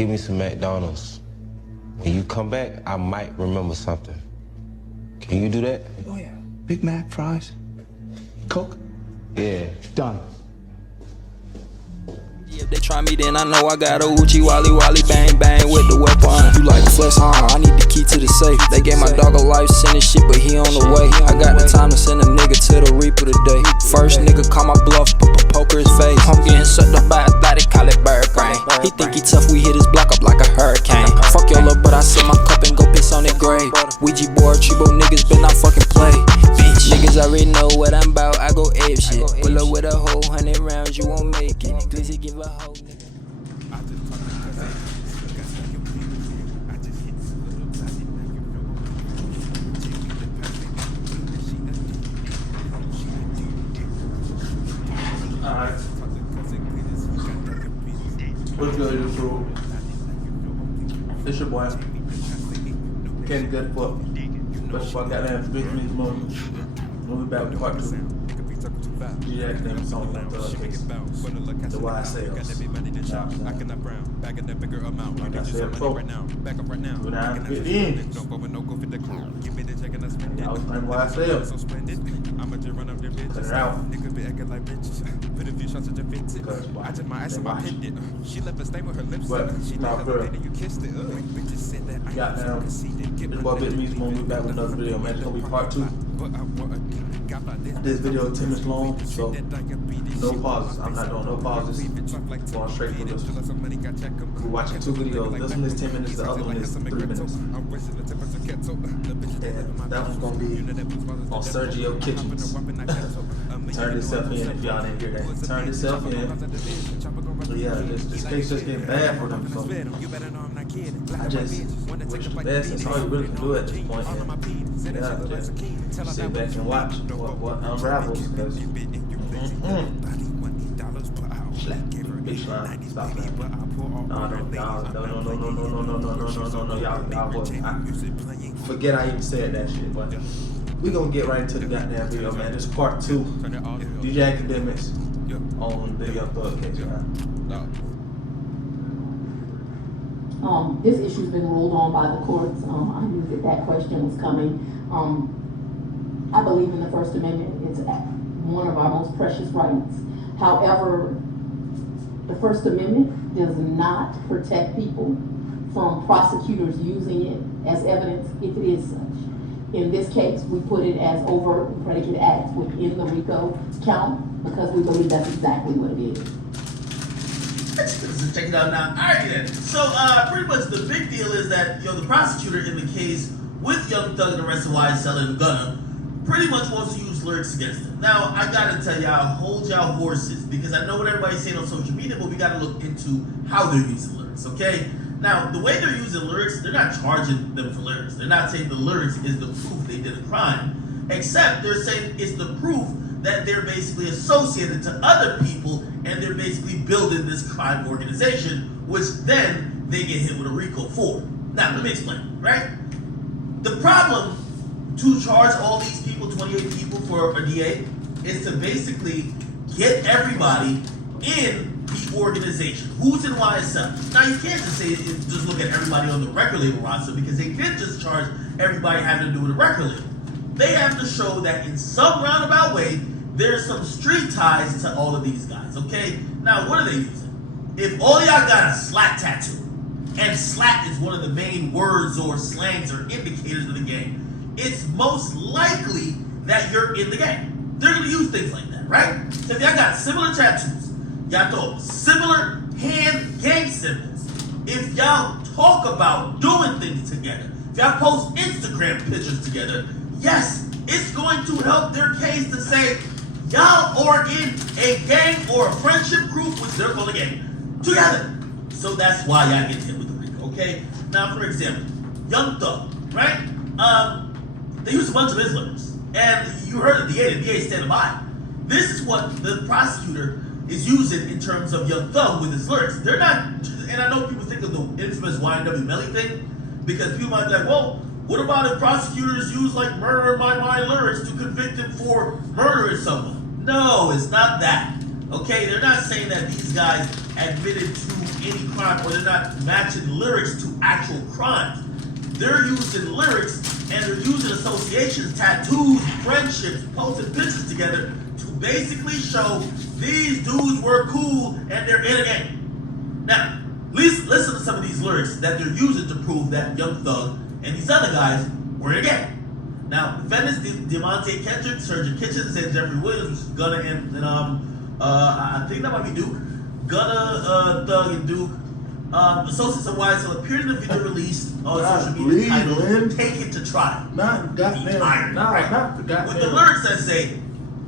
give me some McDonald's. When you come back, I might remember something. Can you do that? Oh, yeah. Big Mac, fries, Coke? Yeah. Done. If they try me, then I know I got a Uchi Wally Wally bang bang with the weapon. You like the flex, huh? I need the key to the safe. They gave my dog a life sentence shit, but he on the way. I got the time to send a nigga to the Reaper today. First nigga call my bluff, poker his face. I'm getting sucked up by a thought, they call it bird brain. He think he tough, we hit his block up like a hurricane. Fuck your little brother, I sip my cup and go piss on it grave. Ouija board, Tribo niggas better not fucking play. Bitch, niggas already know what I'm about, I go ape shit. Pull up with a whole 100 rounds, you won't make it. Please give a hoe nigga. Alright. What's good, YouTube? It's your boy. Kenny Good Fuck. Special fuck out there, Big Me's movie. We'll be back with part 2. DJ Academic song on the YSL. Like I said before, we're down to get in. I was playing YSL. Cut it out. But, not good. Goddamn. This boy Big Me's movie. We'll be back with another video, man. It's gonna be part 2. This video is 10 minutes long, so no pauses. I'm not doing no pauses. Going straight through this. We're watching 2 videos. This one is 10 minutes, the other one is 3 minutes. And that one's gonna be on Sergio Kitchens. Turn yourself in if y'all didn't hear that. Turn yourself in. So yeah, this case just getting bad for them. So I just wish the best. That's all you really can do at this point. And yeah, just sit back and watch what unravels. Because big slime. Stop that. No, y'all. Forget I even said that shit, but we gonna get right into the goddamn video, man. This is part 2. DJ Academics on the Young Thug case, man. This issue's been ruled on by the courts. I knew that question was coming. I believe in the First Amendment. It's one of our most precious rights. However, the First Amendment does not protect people from prosecutors using it as evidence if it is such. In this case, we put it as overt predicate acts within the Rico count because we believe that's exactly what it is. Let's check it out now. Alright then. So pretty much the big deal is that the prosecutor in the case with Young Thug and the rest of YSL and Gunna pretty much wants to use lyrics against him. Now I gotta tell y'all, hold y'all horses, because I know what everybody's saying on social media, but we gotta look into how they're using lyrics, okay? Now, the way they're using lyrics, they're not charging them for lyrics. They're not saying the lyrics is the proof they did a crime, except they're saying it's the proof that they're basically associated to other people and they're basically building this crime organization, which then they get hit with a RICO for. Now, let me explain, right? The problem to charge all these people, 28 people for a DA, is to basically get everybody in the organization. Who's in YSL? Now you can't just say just look at everybody on the record label roster, because they can't just charge everybody having to do with a record label. They have to show that in some roundabout way there's some street ties to all of these guys. Okay? Now what are they using? If all y'all got a slat tattoo, and slat is one of the main words or slangs or indicators of the game, it's most likely that you're in the game. They're gonna use things like that, right? So if y'all got similar tattoos, y'all throw similar hand gang symbols, if y'all talk about doing things together, if y'all post Instagram pictures together, yes, it's going to help their case to say y'all are in a gang or a friendship group, which they're calling a gang, together. So that's why y'all get hit with the RICO, okay? Now, for example, Young Thug, right? They use a bunch of his lyrics, and you heard the DA standing by. This is what the prosecutor is using in terms of Young Thug with his lyrics. They're not, and I know people think of the infamous YNW Melly thing, because people might be like, well, what about if prosecutors use like murder in my mind lyrics to convict him for murdering someone? No, it's not that. Okay, they're not saying that these guys admitted to any crime, or they're not matching lyrics to actual crimes. They're using lyrics and they're using associations, tattoos, friendships, posting pictures together to basically show these dudes were cool and they're in a game. Now, listen to some of these lyrics that they're using to prove that Young Thug and these other guys were in a game. Now, defendants Demonte Kendrick, Sergeant Kitchens, and Jeffrey Williams, which is Gunna and I think that might be Duke. Gunna, Thug, and Duke. Associates of YSL appeared in the video released on social media titled "Take It to Trial." Not goddamn. Iron, right? Not the goddamn. With the lyrics that say,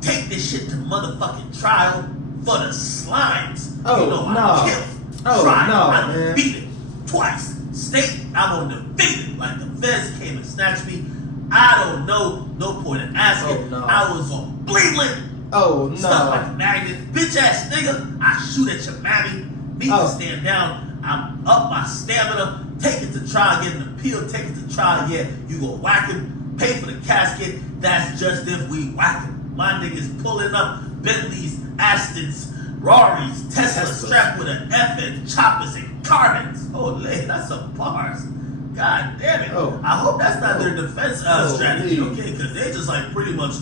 "Take this shit to motherfucking trial for the slimes." Oh, you know no. I killed. Oh, Trial. no, I done man. beat it twice. State, I'm on defeated. Like the feds came and snatched me. I don't know. No point in asking. Oh, no. I was on bleeding. Oh, no. Stuff like a magnet. Bitch ass nigga. I shoot at your mammy. Need to stand down. I'm up my stamina. Take it to trial. Get an appeal. Take it to trial. Yeah, you go whack him. Pay for the casket. That's just if we whack him. My niggas pulling up Bentleys, Astons, Raris, Tesla strapped with an F and choppers and carbons. Oh, that's some bars. God damn it. Oh. I hope that's not their defense strategy, please. okay? Because they just like pretty much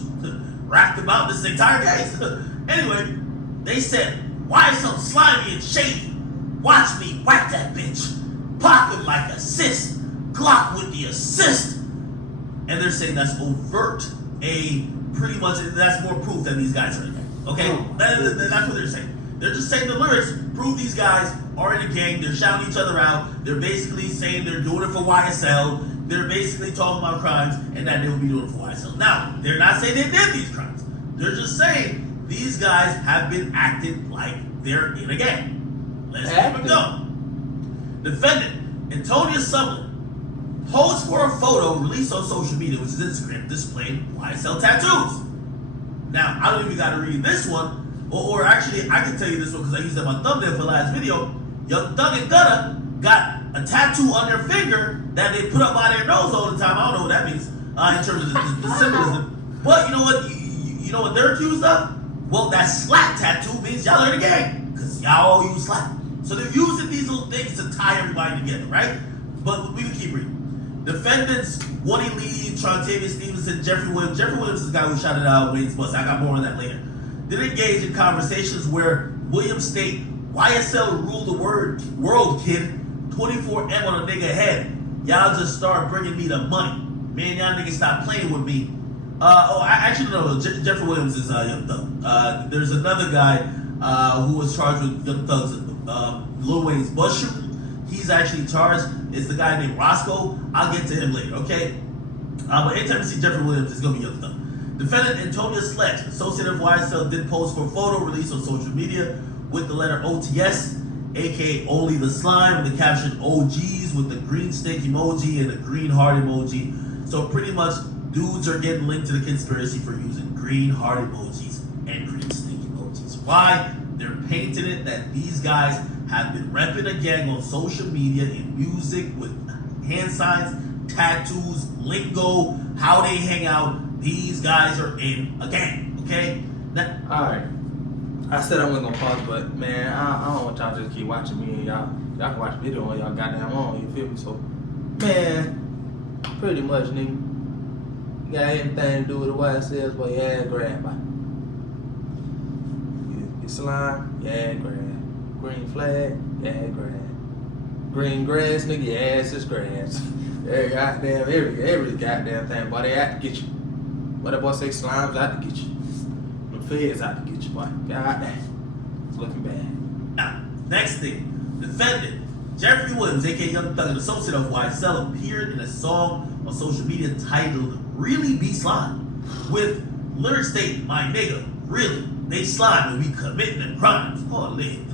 racked about this entire case. Anyway, they said, why so slimy and shady? Watch me whack that bitch. Pop him like a sis. Glock with the assist. And they're saying that's overt. Pretty much, that's more proof that these guys are in there. Okay? That's what they're saying. They're just saying the lyrics prove these guys are in a gang. They're shouting each other out. They're basically saying they're doing it for YSL. They're basically talking about crimes and that they will be doing it for YSL. Now, they're not saying they did these crimes. They're just saying these guys have been acting like they're in a gang. Let's keep it going. Defendant Antonia Sumlin posed for a photo released on social media, which is Instagram, displaying YSL tattoos. Now, I don't even got to read this one. Or actually, I can tell you this one because I used it on my thumbnail for the last video. Young Thug and Gunna got a tattoo on their finger that they put up by their nose all the time. I don't know what that means in terms of the symbolism. But you know what? You know what they're accused of? Well, that slap tattoo means y'all are in a gang because y'all all use slap. So they're using these little things to tie everybody together, right? But we can keep reading. Defendants Wonnie Lee, Trontavious Stevenson, Jeffrey Williams. Jeffrey Williams is the guy who shot at Wayne's bus. I got more on that later. Did engage in conversations where Williams state YSL rule the world, kid. 24M on a nigga head. Y'all just start bringing me the money. Man, y'all niggas stop playing with me. Jeffrey Williams is Young Thug. There's another guy who was charged with Young Thug's Lil Wayne's bus shooting. He's actually charged. It's the guy named Roscoe. I'll get to him later, okay? But anytime you see Jeffrey Williams, it's gonna be Young Thug. Defendant Antonia Sledge, associate of YSL, did post for a photo released on social media with the letter OTS, aka Only the Slime, with the caption OGs with the green snake emoji and the green heart emoji. So pretty much, dudes are getting linked to the conspiracy for using green heart emojis and green snake emojis. Why? They're painting it that these guys have been repping a gang on social media in music with hand signs, tattoos, lingo, how they hang out. These guys are in a gang, okay? Now, alright. I said I wasn't gonna pause, but man, I don't want y'all to just keep watching me and y'all can watch the video on y'all goddamn own, you feel me? So, man, pretty much, nigga, you got anything to do with the YSLs, but your ass grab by. You slime, your ass grab. Green flag, your ass grab. Green grass, nigga, your ass is grass. Every goddamn thing, boy, they out to get you. What that boy say, slime's out to get you. The feds out to get you, boy. God damn. It's looking bad. Now, next thing. Defendant Jeffrey Williams, aka Young Thug, an associate of YSL, appeared in a song on social media titled Really Be Slime, with lyrics stating, my nigga, really, they slime when we committing them crimes. Holy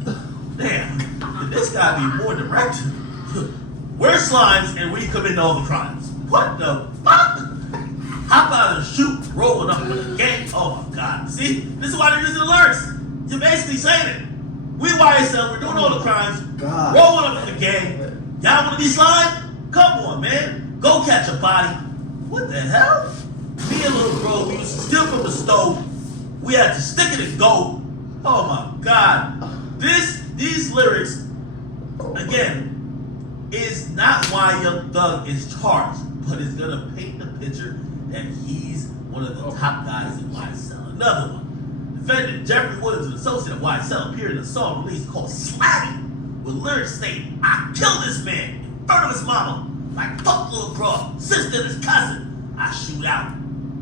damn, could this guy be more direct? We're slimes and we committing all the crimes. What the fuck? Hop out and shoot, rolling up with a gang. Oh my god. See? This is why they're using alerts. You're basically saying it. We YSL, we're doing all the crimes. God. Rolling up with the gang. Y'all wanna be slime? Come on, man. Go catch a body. What the hell? Me and little bro, we used to steal from the stove. We had to stick it and go. Oh my god. These lyrics again, is not why Young Thug is charged, but it's gonna paint the picture that he's one of the top guys in YSL. Another one. Defendant Jeffrey Williams, an associate of YSL, appeared in a song released called Slamming, with lyrics saying, "I killed this man in front of his mama, like fuck little bro, sister and his cousin. I shoot out,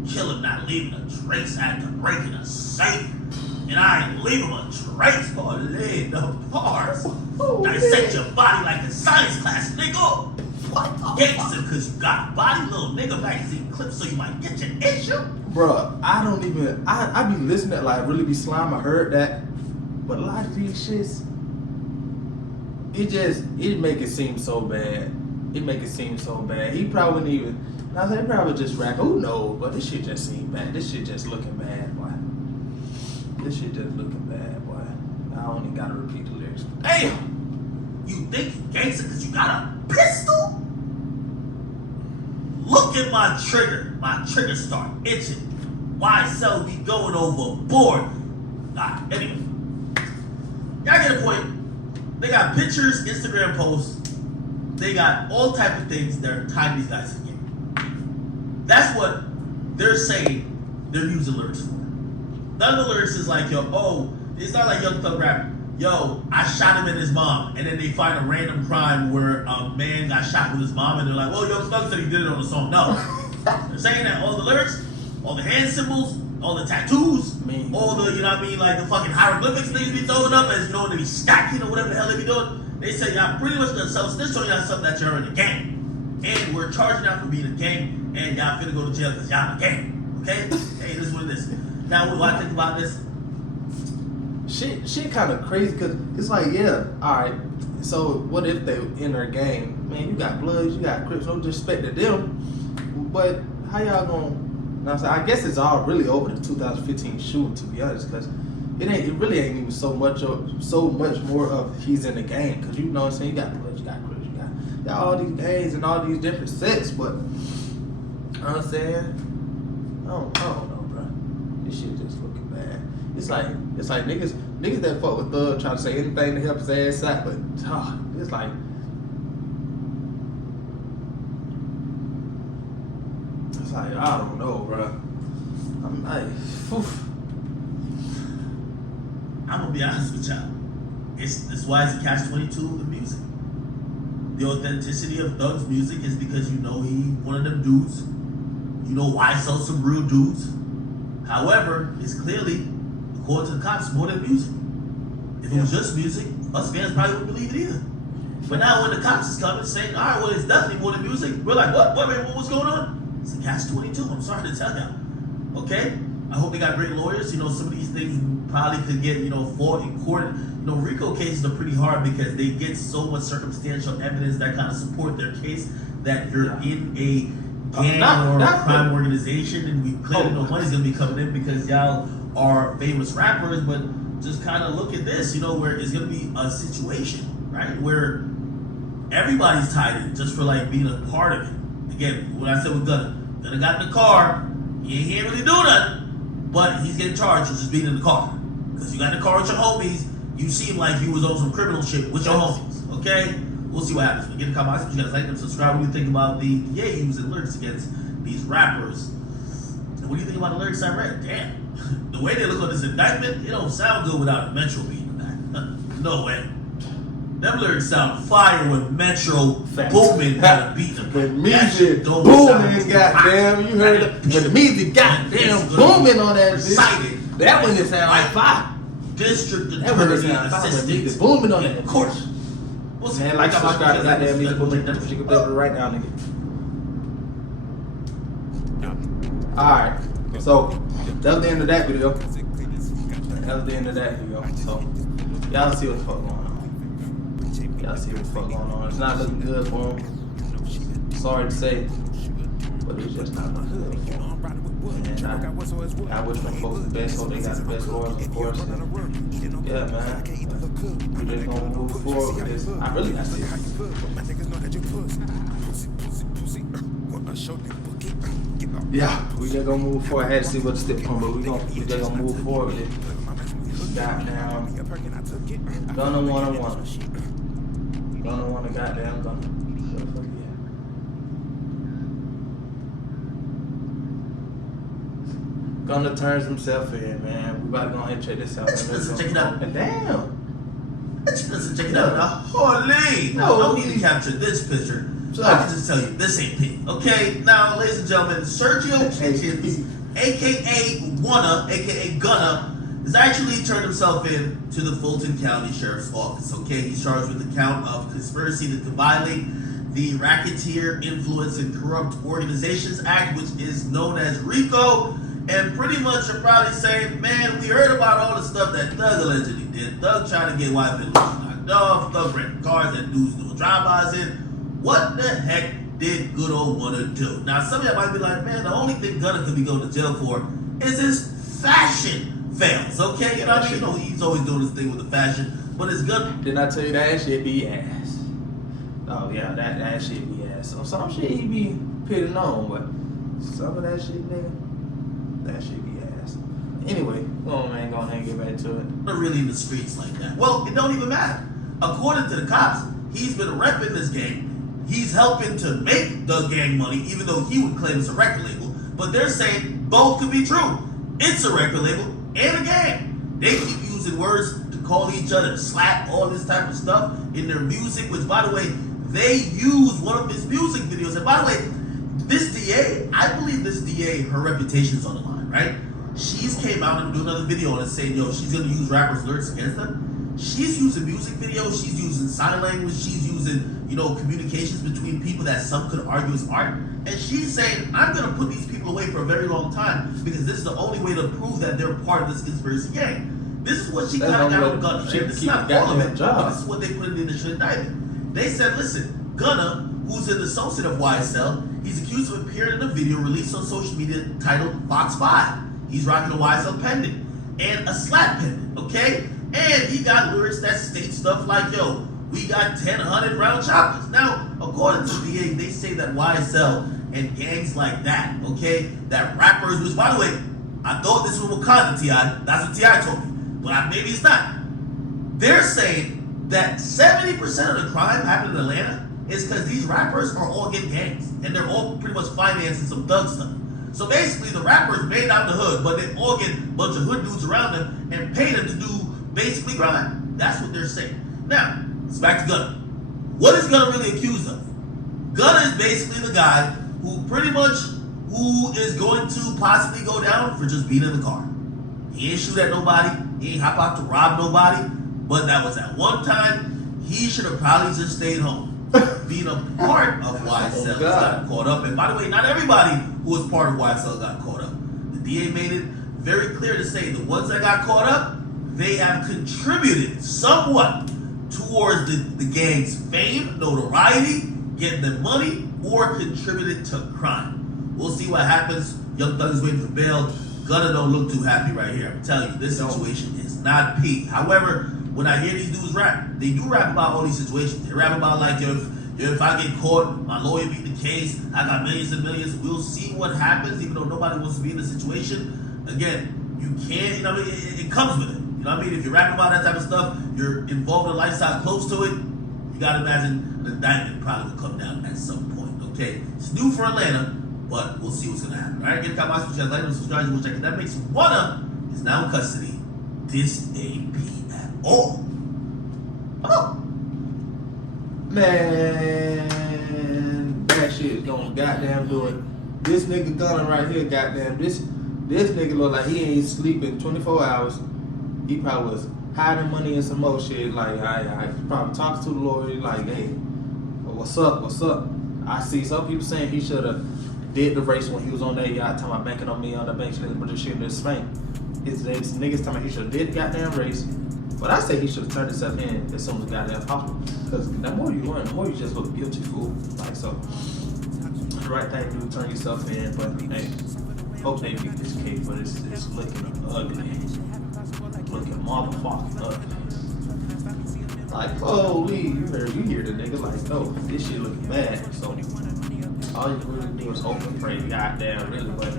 kill him, not leaving a trace after breaking a safe. And I ain't leaving a trace for laying the bars. Dissect your body like a science class, nigga. Gangster, cause you got a body, little nigga magazine clips, so you might get your issue." Bruh, I don't even, I be listening to like Really Be Slime, I heard that. But a lot of these shits, it make it seem so bad. It make it seem so bad. He probably wouldn't even, I said, probably just rap, who knows, but this shit just seem bad. This shit just looking bad, boy. This shit just looking bad, boy. I don't even gotta repeat the lyrics. Damn! You think you gangster cause you got a pistol? Look at my trigger start itching. YSL be going overboard. Anyway, y'all get a point. They got pictures, Instagram posts. They got all type of things that are tying these guys together. That's what they're saying they're using lyrics for. None of the lyrics is like, yo, oh, it's not like Young Thug rap. Yo, I shot him and his mom, and then they find a random crime where a man got shot with his mom, and they're like, well, Young Thug said he did it on the song. No. They're saying that all the lyrics, all the hand symbols, all the tattoos, all the, you know what I mean, like the fucking hieroglyphics things be throwing up as, you know, they be stacking or whatever the hell they be doing. They say, y'all pretty much gonna sell this on y'all something that you're in a gang. And we're charging y'all for being a gang, and y'all finna go to jail because y'all a gang. Okay? Hey, this is what it is. Now, what do I think about this? Shit kind of crazy because it's like, yeah, all right. So what if they in their gang? Man, you got Bloods, you got Crips, no disrespect to them. But how y'all gonna? You know what I'm saying? I guess it's all really over the 2015 shooting, to be honest, because it really ain't even so much more of he's in the gang. Because you know what I'm saying? You got Bloods, you got Crips, you got all these gangs and all these different sets. But you know what I'm saying? I don't know, bro. This shit just looking bad. It's like niggas that fuck with Thug try to say anything to help his ass out, but it's like I don't know, bro. I'm like, I'm gonna be honest with y'all. That's why it's a catch-22 of music. The authenticity of Thug's music is because you know he one of them dudes. You know YSL some real dudes. However, it's clearly, according to the cops, more than music. If it was just music, us fans probably wouldn't believe it either. But now when the cops is coming saying, all right, well, it's definitely more than music, we're like, what? What's going on? It's a catch-22. I'm sorry to tell y'all. Okay? I hope they got great lawyers. You know, some of these things probably could get, fought in court. You know, Rico cases are pretty hard because they get so much circumstantial evidence that kind of support their case that you're in a gang or a crime organization, and we clearly know money's gonna be coming in because y'all are famous rappers. But just kind of look at this, where it's gonna be a situation, right, where everybody's tied in just for like being a part of it. Again, what I said with Gunna got in the car. He ain't really do nothing, but he's getting charged for just being in the car because you got in the car with your homies. You seem like you was on some criminal shit with your homies. Okay. We'll see what happens. We get in the comments. You guys like them, subscribe. What do you think about the yays and lyrics against these rappers? And what do you think about the lyrics I read? Damn. The way they look on this indictment, it don't sound good without a Metro beat in that. No way. Them lyrics sound fire with Metro booming got a beat. When music booming, goddamn, you heard it. When the music goddamn booming on that bitch, that one just sound like fire. District attorney assistant booming on that court. Man, like, subscribe to goddamn music booming. You can play it right now, nigga. Alright, so that was the end of that video. So y'all see what the fuck going on. It's not looking good for him. Sorry to say, but it's just not looking good for him. And I wish my folks the best, so they got the best lawyers, of course. And yeah, man. We're just gonna move forward with this. I really got this. Yeah, we just gonna move forward. I had to see what the step come, but we just gonna move forward with it. Goddamn. Gunna 101. Gunna wanna goddamn Gunna. Where the fuck he at? Gunna turns himself in, man. We about to go ahead and check this out. Listen, check it out. Damn. Listen, check it out. Now, holy! No, don't need to capture this picture. So I can just tell you, this ain't pink. Okay? Now, ladies and gentlemen, Sergio Kitchens, aka Gunna, has actually turned himself in to the Fulton County Sheriff's Office. Okay? He's charged with the count of conspiracy to violate the Racketeer Influence and Corrupt Organizations Act, which is known as Rico. And pretty much you're probably saying, man, we heard about all the stuff that Thug allegedly did. Thug trying to get white people knocked off, Thug renting cars that dudes doing drive-bys in. What the heck did good old Gunna do? Now, some of y'all might be like, man, the only thing Gunna could be going to jail for is his fashion fails, okay? You know what I mean? You know, he's always doing this thing with the fashion, but it's good. Didn't I tell you that shit be ass? Oh, yeah, that shit be ass. Some shit he be pitting on, but some of that shit, nigga, that shit be ass. Anyway, go on, man, go ahead and get back to it. Not really in the streets like that. Well, it don't even matter. According to the cops, he's been repping this gang. He's helping to make the gang money, even though he would claim it's a record label. But they're saying both could be true. It's a record label and a gang. They keep using words to call each other slap, all this type of stuff in their music, which, by the way, they use one of his music videos. And by the way, this DA, I believe this DA, her reputation's on the line, right? She's came out and do another video and saying, yo, she's gonna use rappers' lyrics against them. She's using music videos, she's using sign language, she's using, you know, communications between people that some could argue is art. And she's saying, I'm gonna put these people away for a very long time because this is the only way to prove that they're part of this conspiracy gang. This is what she kind of got on Gunna. This is not all of it, but this is what they put in the initial indictment. They said, listen, Gunna, who's an associate of YSL, he's accused of appearing in a video released on social media titled Fox 5. He's rocking a YSL pendant and a slap pendant, okay? And he got lyrics that state stuff like, yo, we got 10, 100 round choppers. Now, according to the DA, they say that YSL and gangs like that, okay, that rappers, which, by the way, I thought this was Wakanda, T.I. That's what T.I. told me. But maybe it's not. They're saying that 70% of the crime happening in Atlanta is because these rappers are all getting gangs. And they're all pretty much financing some thug stuff. So basically, the rappers made out the hood, but they all get a bunch of hood dudes around them and pay them to do basically crime. That's what they're saying. Now, it's back to Gunna. What is Gunna really accused of? Gunna is basically the guy who is going to possibly go down for just being in the car. He ain't shoot at nobody. He ain't hop out to rob nobody. But that was at one time. He should have probably just stayed home. Being a part of YSL got caught up. And by the way, not everybody who was part of YSL got caught up. The DA made it very clear to say the ones that got caught up, they have contributed somewhat towards the gang's fame, notoriety, getting them money, or contributed to crime. We'll see what happens. Young Thug is waiting for bail. Gunna don't look too happy right here. I'm telling you, this situation is not peak. However, when I hear these dudes rap, they do rap about all these situations. They rap about like, yo, if I get caught, my lawyer beat the case, I got millions and millions. We'll see what happens, even though nobody wants to be in the situation. Again, you can't, you know what I mean? It comes with it. You know what I mean? If you're rapping about that type of stuff, you're involved in a lifestyle close to it, you gotta imagine an indictment probably will come down at some point, okay? It's new for Atlanta, but we'll see what's gonna happen. All right, get a copy of my like, subscribe, we'll check it. That makes Gunna is now in custody. This ain't P at all. Oh. Man, that shit is gonna goddamn do it. This nigga Gunna right here, goddamn, this nigga look like he ain't sleeping 24 hours. He probably was hiding money and some more shit. Like, I probably talks to the lawyer, like, hey, what's up? I see some people saying he should have did the race when he was on that yacht, talking about banking on me on the bank, but this shit in his Spain. His niggas talking about he should have did the goddamn race. But I say he should have turned himself in as soon as goddamn possible. Because the more you learn, the more you just look guilty, fool. Like, so, the right thing to do, turn yourself in. But, hey, hope they beat this case, but it's looking ugly. Looking motherfucking ugly. Like, holy, you hear the nigga like, oh, this shit looking bad. So, all you really do is hope and pray, goddamn, really. But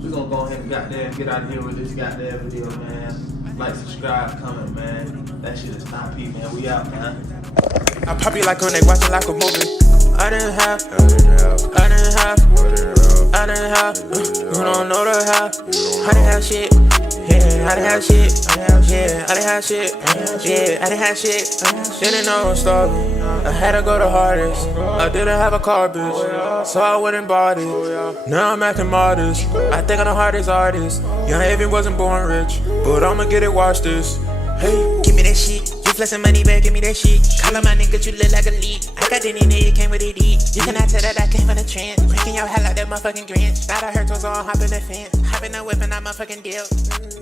we're gonna go ahead and goddamn get out of here with this goddamn video, man. Like, subscribe, comment, man. That shit is not P, man. We out, man. I pop you like when they watch it like a movie. I didn't have, you don't know the how. I didn't have shit, yeah, I didn't have shit, yeah, I didn't have shit, yeah, I didn't have shit. Didn't know I was starving, I had to go the hardest. I didn't have a car, bitch, so I went and bought it. Now I'm acting modest, I think I'm the hardest artist. Young Heavy wasn't born rich, but I'ma get it, watch this. Hey, give me that shit. You flexing money back, give me that shit. Call up my nigga, you look like a lead. I got the nigga, you came with it. You cannot tell that I came from the trend. Breaking your hell out that motherfucking grinch. Thought I heard toes on, hop in the fence. Hop in the whip and I motherfucking deal.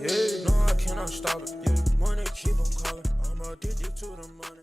Yeah, no, I cannot stop it. Yeah, money keep on calling. I'm addicted to the money.